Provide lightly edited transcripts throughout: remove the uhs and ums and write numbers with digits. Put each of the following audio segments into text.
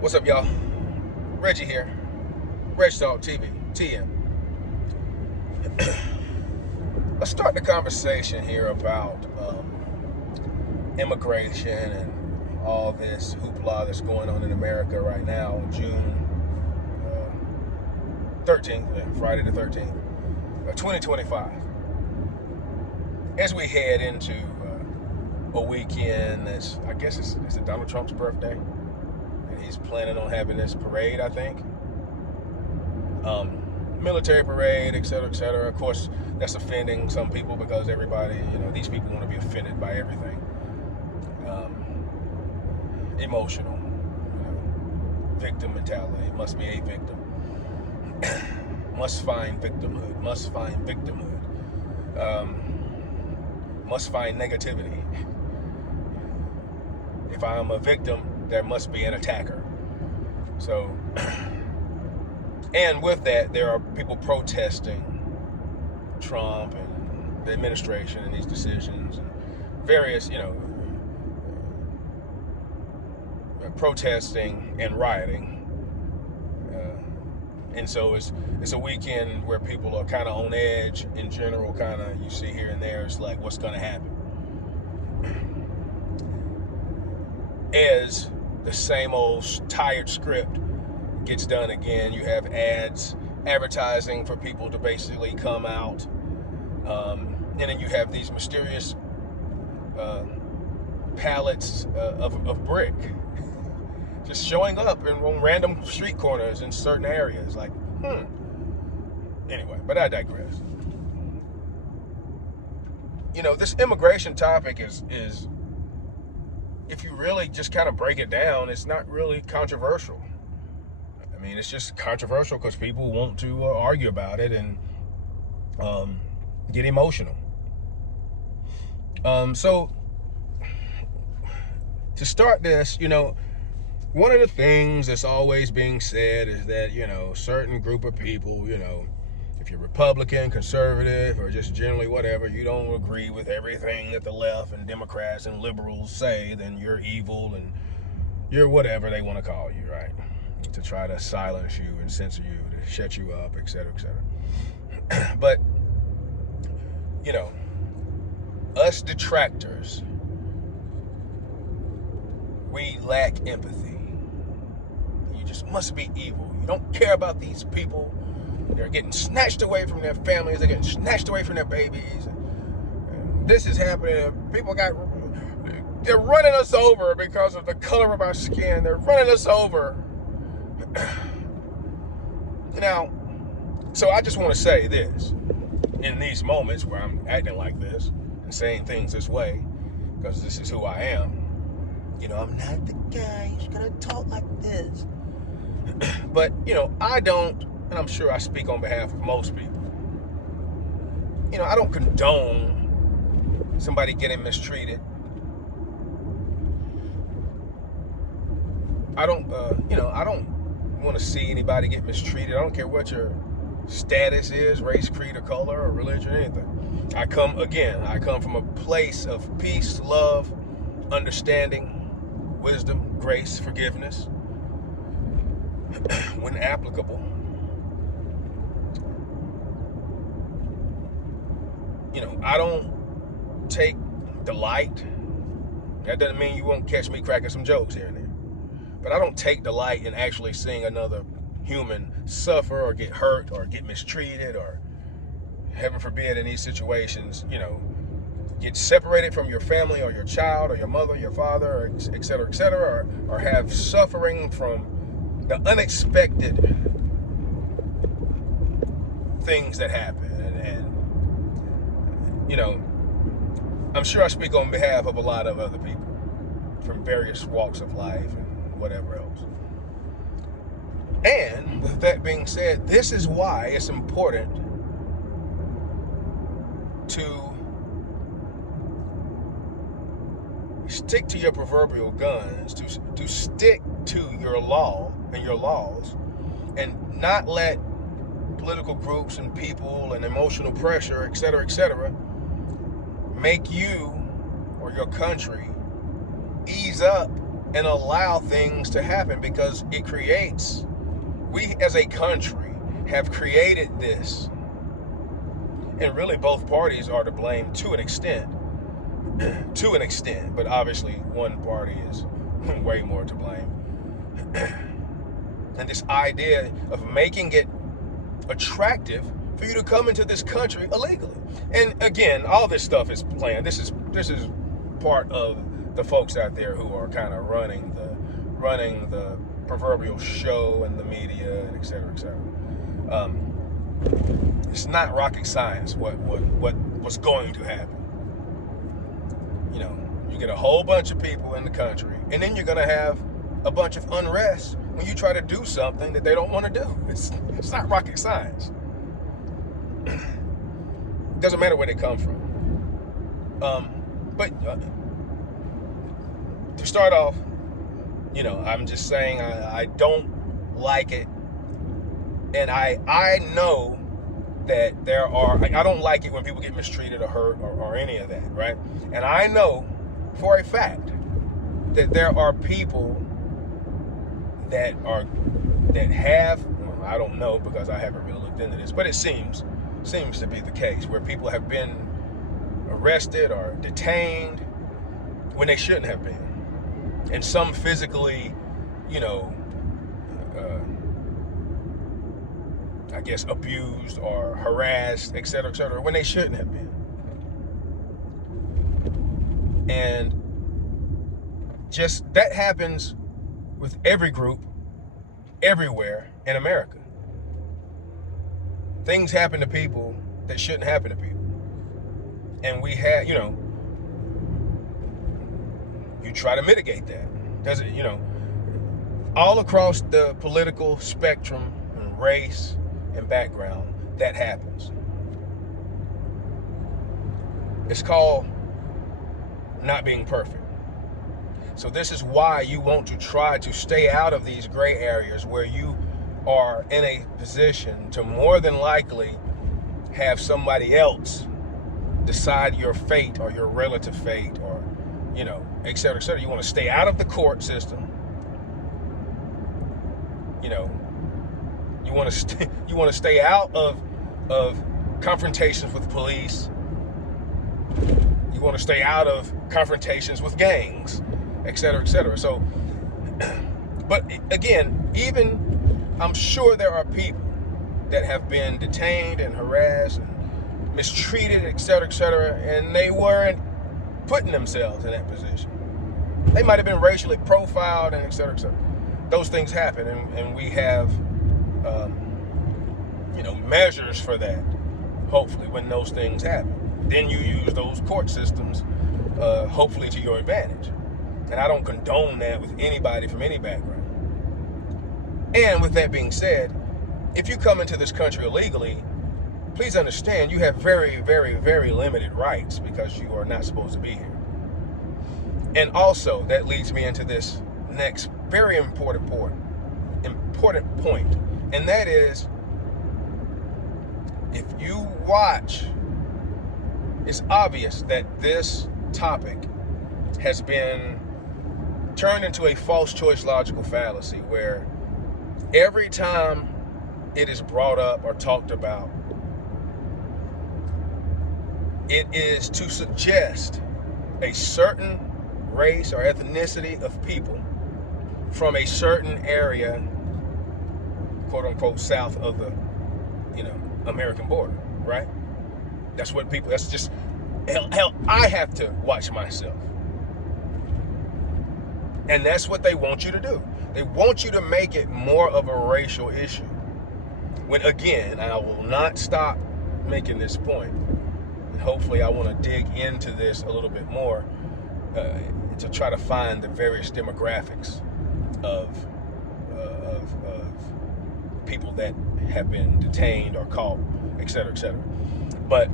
What's up, y'all? Reggie here. Reg Talk TV, TM. Let's start the conversation here about immigration and all this hoopla that's going on in America right now, June 13th, Friday the 13th, 2025. As we head into a weekend that's, I guess it's Donald Trump's birthday. He's planning on having this parade, I think. Military parade, et cetera, et cetera. Of course, that's offending some people because everybody, these people want to be offended by everything. Emotional, victim mentality. Must be a victim. Must find victimhood. Must find victimhood. Must find negativity. If I'm a victim, there must be an attacker. So, and with that, there are people protesting Trump and the administration and these decisions and various, protesting and rioting. And so it's a weekend where people are kind of on edge in general, kind of, you see here and there, it's like, what's going to happen? As the same old tired script gets done again, you have ads, advertising for people to basically come out, and then you have these mysterious pallets of brick just showing up on random street corners in certain areas. Like, Anyway, but I digress. This immigration topic is if you really just kind of break it down, it's not really controversial. I mean, it's just controversial because people want to argue about it and get emotional. So to start this, one of the things that's always being said is that, certain group of people, if you're Republican, conservative, or just generally whatever, you don't agree with everything that the left and Democrats and liberals say, then you're evil and you're whatever they want to call you, right? To try to silence you and censor you, to shut you up, et cetera, et cetera. But, us detractors, we lack empathy. You just must be evil. You don't care about these people. They're getting snatched away from their families. They're getting snatched away from their babies. This is happening. They're running us over because of the color of our skin. They're running us over. Now, so I just want to say this. In these moments where I'm acting like this and saying things this way, because this is who I am, I'm not the guy who's going to talk like this. But, I don't, and I'm sure I speak on behalf of most people, I don't condone somebody getting mistreated. I don't want to see anybody get mistreated. I don't care what your status is, race, creed, or color, or religion, or anything. I come from a place of peace, love, understanding, wisdom, grace, forgiveness, when applicable. I don't take delight. That doesn't mean you won't catch me cracking some jokes here and there. But I don't take delight in actually seeing another human suffer or get hurt or get mistreated or, heaven forbid, in these situations, get separated from your family or your child or your mother, your father, or et cetera, or have suffering from the unexpected things that happen. And I'm sure I speak on behalf of a lot of other people from various walks of life and whatever else. And with that being said, this is why it's important to stick to your proverbial guns, to stick to your law and your laws, and not let political groups and people and emotional pressure, et cetera, make you or your country ease up and allow things to happen, because it creates, we as a country have created this, and really both parties are to blame to an extent, but obviously one party is way more to blame. And this idea of making it attractive for you to come into this country illegally. And again, all this stuff is planned. This is part of the folks out there who are kind of running the proverbial show and the media, and et cetera, et cetera. It's not rocket science what's going to happen. You know, you get a whole bunch of people in the country, and then you're going to have a bunch of unrest when you try to do something that they don't want to do. It's not rocket science. Doesn't matter where they come from. But to start off, you know, I'm just saying I don't like it, and I know that there are, I don't like it when people get mistreated or hurt or any of that, right? And I know for a fact that there are people that have, well, I don't know because I haven't really looked into this, but it seems to be the case where people have been arrested or detained when they shouldn't have been, and some physically, you know, I guess abused or harassed, et cetera, when they shouldn't have been. And just that happens with every group, everywhere in America. Things happen to people that shouldn't happen to people. And we have, you know, you try to mitigate that. Does it, you know, all across the political spectrum and race and background, that happens. It's called not being perfect. So this is why you want to try to stay out of these gray areas where you are in a position to more than likely have somebody else decide your fate or your relative fate, or, you know, et cetera, et cetera. You want to stay out of the court system. You know, you want to stay out of confrontations with police. You want to stay out of confrontations with gangs, et cetera, et cetera. So, but again, even I'm sure there are people that have been detained and harassed and mistreated, et cetera, and they weren't putting themselves in that position. They might have been racially profiled and et cetera, et cetera. Those things happen, and we have, you know, measures for that, hopefully, when those things happen. Then you use those court systems, hopefully, to your advantage. And I don't condone that with anybody from any background. And with that being said, if you come into this country illegally, please understand you have very, very, very limited rights because you are not supposed to be here. And also, that leads me into this next very important point, and that is, if you watch, it's obvious that this topic has been turned into a false choice logical fallacy, where every time it is brought up or talked about, it is to suggest a certain race or ethnicity of people from a certain area, quote unquote, south of the, you know, American border, right? That's what people, that's just, hell, I have to watch myself. And that's what they want you to do. They want you to make it more of a racial issue. When, again, I will not stop making this point. And hopefully I want to dig into this a little bit more to try to find the various demographics of people that have been detained or caught, et cetera, et cetera. But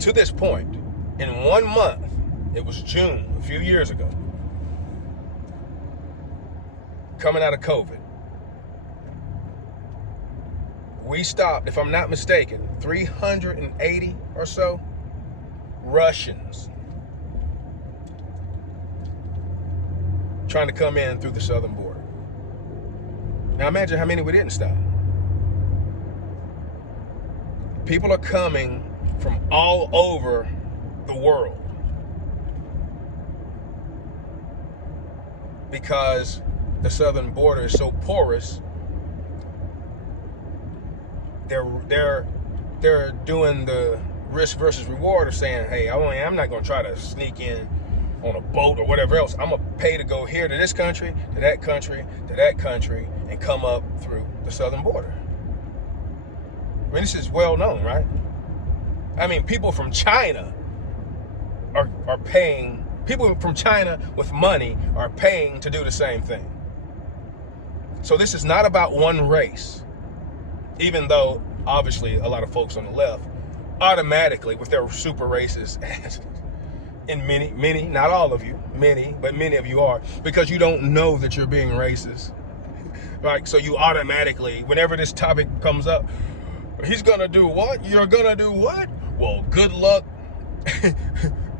to this point, in 1 month, it was June, a few years ago, coming out of COVID, we stopped, if I'm not mistaken, 380 or so Russians trying to come in through the southern border. Now imagine how many we didn't stop. People are coming from all over the world because the southern border is so porous. They're doing the risk versus reward of saying, hey, I'm not going to try to sneak in on a boat or whatever else. I'm going to pay to go here to this country, to that country, to that country, and come up through the southern border. I mean, this is well known, right? I mean, people from China are paying, people from China with money are paying to do the same thing. So this is not about one race, even though obviously a lot of folks on the left automatically with their super racist and many, not all of you, many, but many of you are, because you don't know that you're being racist, right? So you automatically, whenever this topic comes up, he's gonna do what? You're gonna do what? Well, good luck.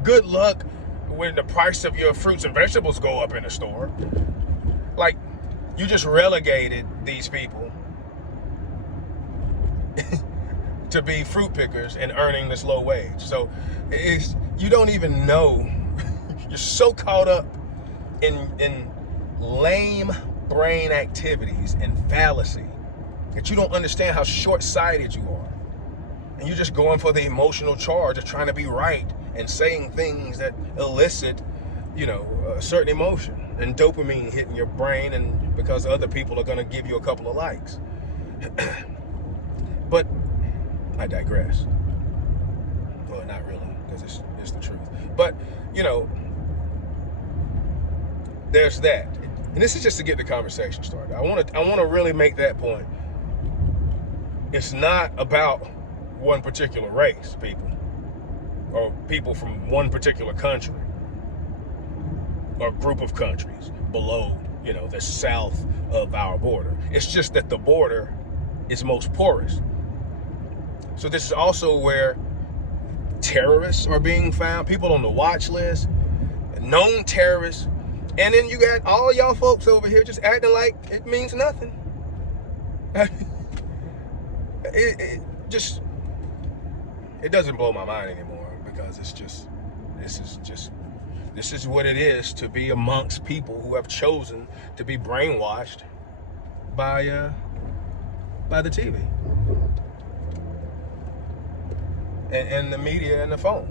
Good luck when the price of your fruits and vegetables go up in the store. Like, you just relegated these people to be fruit pickers and earning this low wage. So you don't even know. You're so caught up in lame brain activities and fallacy that you don't understand how short-sighted you are. And you're just going for the emotional charge of trying to be right and saying things that elicit, a certain emotion and dopamine hitting your brain, and because other people are going to give you a couple of likes. But I digress. Well, not really, because it's the truth. But, there's that. And this is just to get the conversation started. I want to really make that point. It's not about one particular race, people, or people from one particular country or group of countries below, the south of our border. It's just that the border is most porous. So this is also where terrorists are being found, people on the watch list, known terrorists, and then you got all y'all folks over here just acting like it means nothing. It doesn't blow my mind anymore, because this is what it is to be amongst people who have chosen to be brainwashed by the TV and the media and the phone.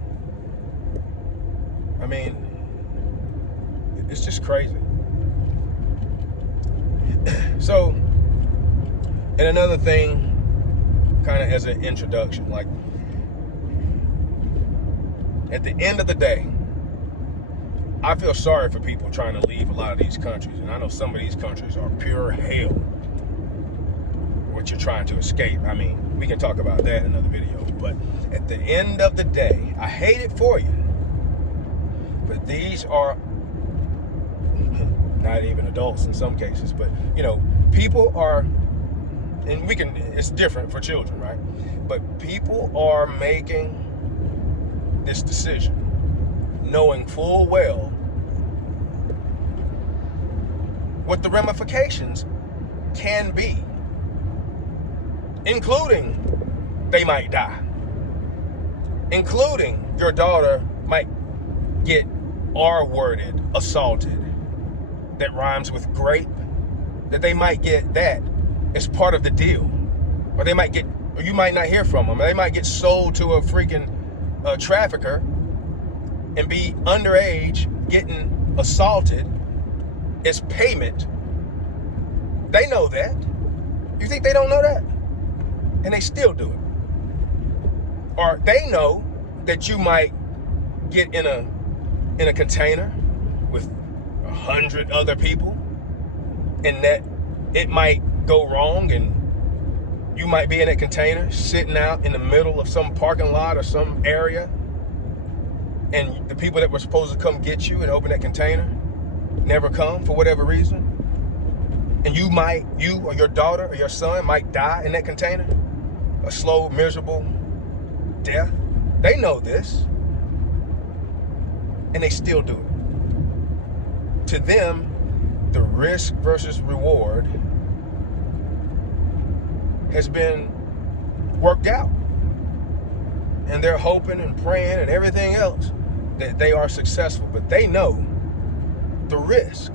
I mean, it's just crazy. So, and another thing, kind of as an introduction, like, at the end of the day, I feel sorry for people trying to leave a lot of these countries, and I know some of these countries are pure hell, what you're trying to escape. I mean, we can talk about that in another video, but at the end of the day, I hate it for you, but these are not even adults in some cases, but people are, and it's different for children, right? But people are making this decision knowing full well what the ramifications can be, including they might die, including your daughter might get R-worded, assaulted, that rhymes with grape, that they might get that as part of the deal, or they might get, or you might not hear from them, or they might get sold to a freaking trafficker and be underage getting assaulted as payment. They know that. You think they don't know that? And they still do it. Or they know that you might get in a container with 100 other people, and that it might go wrong, and you might be in a container sitting out in the middle of some parking lot or some area, and the people that were supposed to come get you and open that container never come for whatever reason, and you or your daughter or your son might die in that container, a slow, miserable death. They know this, and they still do it. To them, the risk versus reward has been worked out. And they're hoping and praying and everything else that they are successful. But they know the risk.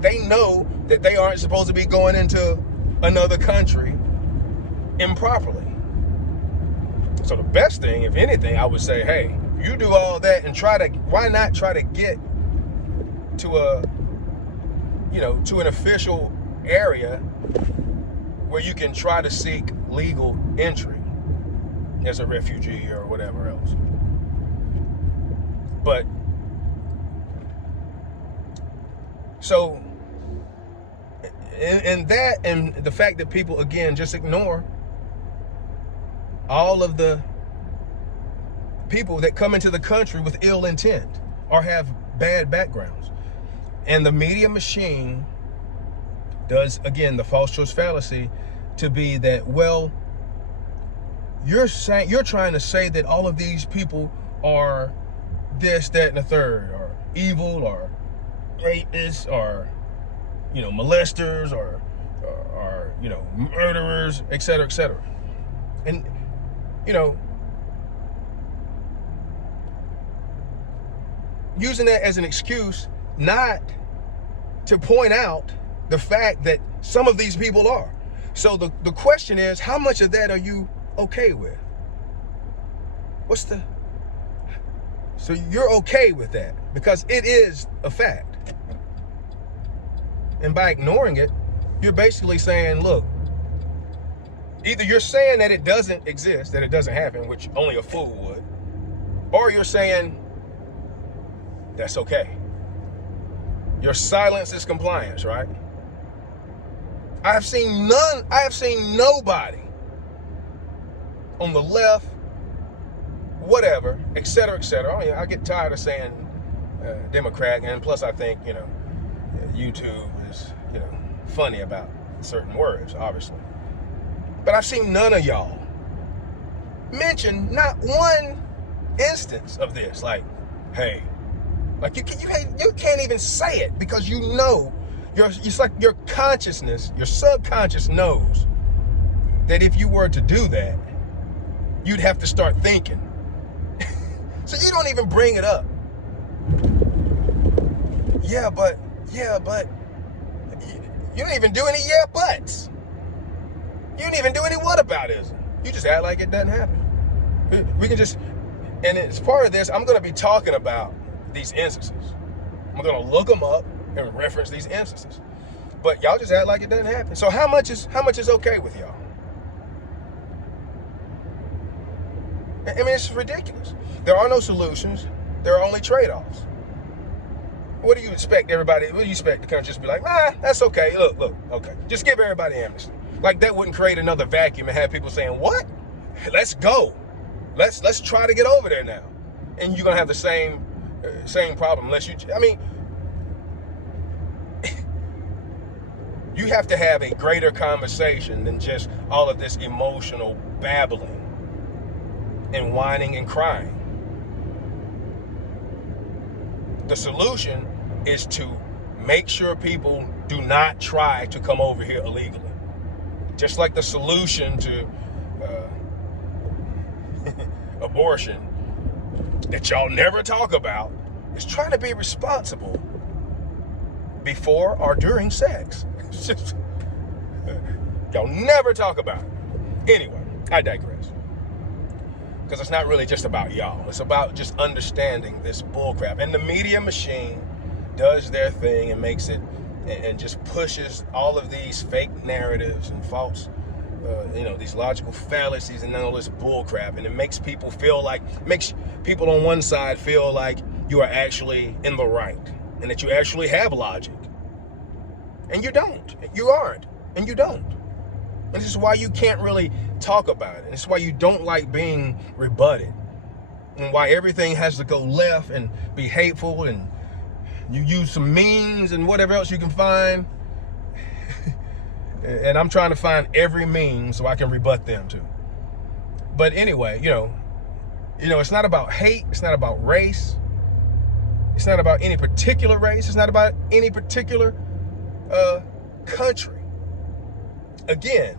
They know that they aren't supposed to be going into another country improperly. So the best thing, if anything, I would say, hey, you do all that and why not try to get to to an official area where you can try to seek legal entry as a refugee or whatever else. But so, and that, and the fact that people, again, just ignore all of the people that come into the country with ill intent or have bad backgrounds. And the media machine does, again, the false choice fallacy to be that, well, you're trying to say that all of these people are this, that, and the third, or evil, or rapists, or molesters, or murderers, etc., etc. And using that as an excuse not to point out the fact that some of these people are. So the question is, how much of that are you okay with? So you're okay with that because it is a fact. And by ignoring it, you're basically saying, look, either you're saying that it doesn't exist, that it doesn't happen, which only a fool would, or you're saying that's okay. Your silence is compliance, right? I have seen nobody on the left, whatever, et cetera, et cetera. I get tired of saying Democrat, and plus I think, YouTube is, funny about certain words, obviously. But I've seen none of y'all mention not one instance of this. Like, hey, like you can't even say it because it's like your consciousness, your subconscious knows that if you were to do that, you'd have to start thinking. So you don't even bring it up. Yeah, but you don't even do any yeah buts. You don't even do any whataboutism. You just act like it doesn't happen. We can just, and as part of this, I'm going to be talking about these instances. I'm going to look them up and reference these instances. But y'all just act like it doesn't happen. So how much is okay with y'all? I mean, it's ridiculous. There are no solutions. There are only trade-offs. What do you expect everybody, what do you expect to kind of just be like, that's okay. Look, okay. Just give everybody amnesty. Like that wouldn't create another vacuum and have people saying, what? Let's go. Let's try to get over there now. And you're going to have the same problem unless you have to have a greater conversation than just all of this emotional babbling and whining and crying. The solution is to make sure people do not try to come over here illegally. Just like the solution to abortion that y'all never talk about is trying to be responsible before or during sex. It's just, y'all never talk about it. Anyway, I digress. Because it's not really just about y'all. It's about just understanding this bullcrap. And the media machine does their thing and makes it, and just pushes all of these fake narratives and false, these logical fallacies and all this bullcrap. And it makes people makes people on one side feel like you are actually in the right and that you actually have logic. And you don't. You aren't. And you don't. And this is why you can't really talk about it. And it's why you don't like being rebutted. And why everything has to go left and be hateful, and you use some memes and whatever else you can find. And I'm trying to find every meme so I can rebut them too. But anyway, it's not about hate. It's not about race. It's not about any particular race. It's not about any particular country. Again,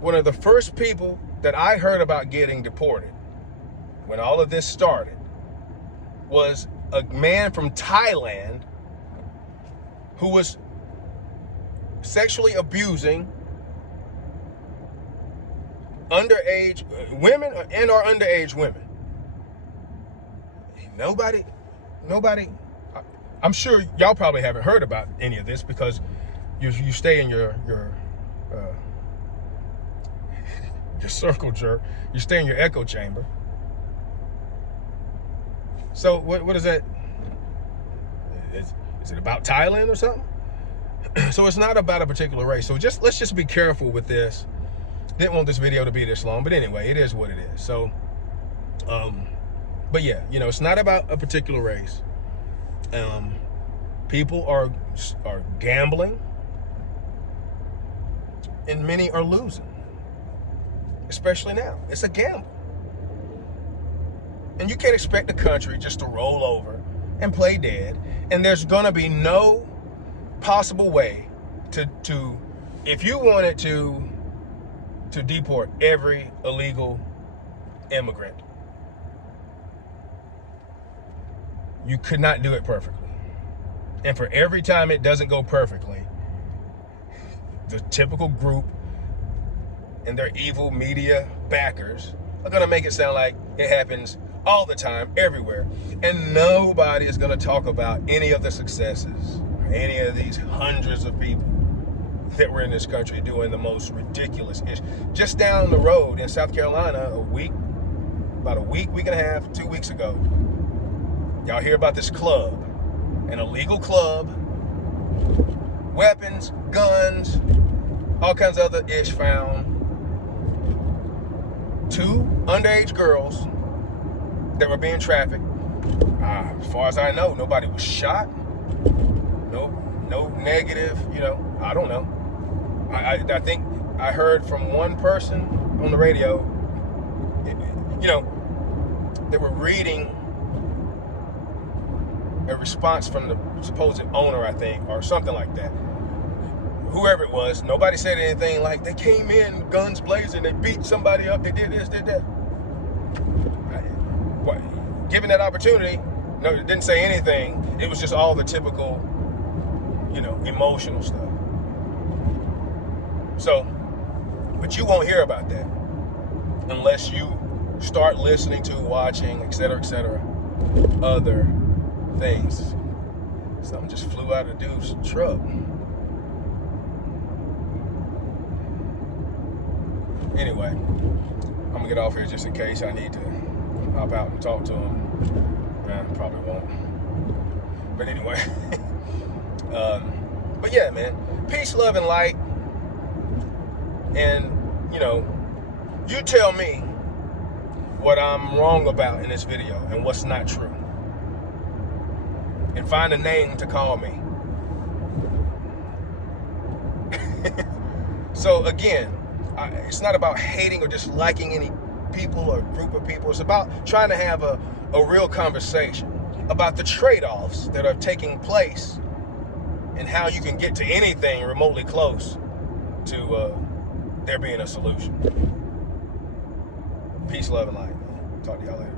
one of the first people that I heard about getting deported when all of this started was a man from Thailand who was sexually abusing underage women and or underage women. Nobody, I'm sure y'all probably haven't heard about any of this because you stay in your circle jerk. You stay in your echo chamber. So what is that? Is it about Thailand or something? So it's not about a particular race. So let's just be careful with this. Didn't want this video to be this long, but anyway, it is what it is. So, but yeah, you know, it's not about a particular race. People are gambling, and many are losing. Especially now, it's a gamble, and you can't expect the country just to roll over and play dead. And there's gonna be no possible way to if you wanted to deport every illegal immigrant, you could not do it perfectly. And for every time it doesn't go perfectly, the typical group and their evil media backers are gonna make it sound like it happens all the time, everywhere. And nobody is gonna talk about any of the successes, or any of these hundreds of people that were in this country doing the most ridiculous ish. Just down the road in South Carolina, about a week and a half, 2 weeks ago, y'all hear about this club, an illegal club, weapons, guns, all kinds of other ish found. 2 underage girls that were being trafficked. As far as I know, nobody was shot. No negative, you know, I don't know. I think I heard from one person on the radio, you know, they were reading a response from the supposed owner, I think, or something like that. Whoever it was, nobody said anything like they came in guns blazing, they beat somebody up, they did this, did that. Given that opportunity, no, it didn't say anything. It was just all the typical, you know, emotional stuff. So, but you won't hear about that unless you start listening to, watching, etc., other things. Something just flew out of dude's truck. Anyway, I'm gonna get off here just in case I need to hop out and talk to him. Probably won't. But anyway, but yeah, man, peace, love, and light. And, you know, you tell me what I'm wrong about in this video and what's not true. And find a name to call me. So again, it's not about hating or disliking any people or group of people. It's about trying to have a real conversation about the trade-offs that are taking place and how you can get to anything remotely close to there being a solution. Peace, love, and light. Talk to y'all later.